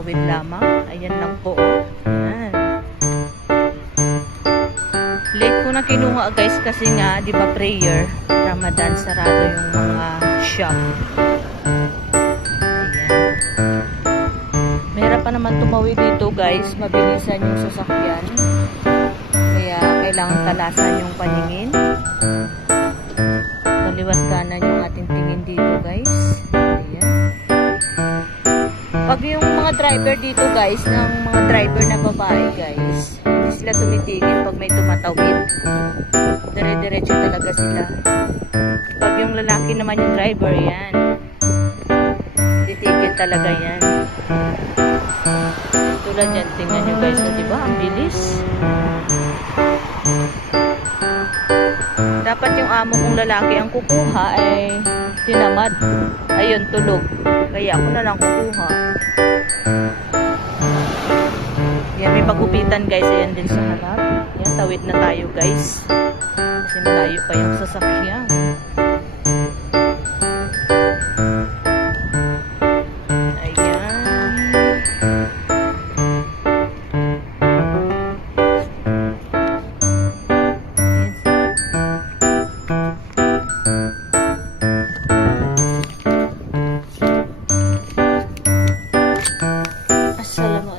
tumatawid lamang. Ayan lang po. Ayan. Late ko na kinuha guys kasi nga, di ba prayer, Ramadan, sarado yung mga shop. Ayan. Mahirap pa naman tumawid dito guys, mabilisan yung sasakyan. Kaya kailangan talasan yung paningin. Kaliwat kanan yung ating tingin dito guys. Ayan. Pag yung mga driver dito guys, ng mga driver na babae guys, hindi sila tumitigil pag may tumatawid. Dire-diretso talaga sila. Pag yung lalaki naman yung driver, yan, titigil talaga yan. Tulad yan, tingnan nyo guys, diba? Ang bilis. Dapat yung amo kong lalaki ang kukuha ay tinamad. Ayun, tulog. Kaya ako na lang kukuha. Yan, may pagupitan guys. Ayan din sa harap. Yan, tawid na tayo guys. Kasi malayo pa yung sasakyan. Assalamualaikum.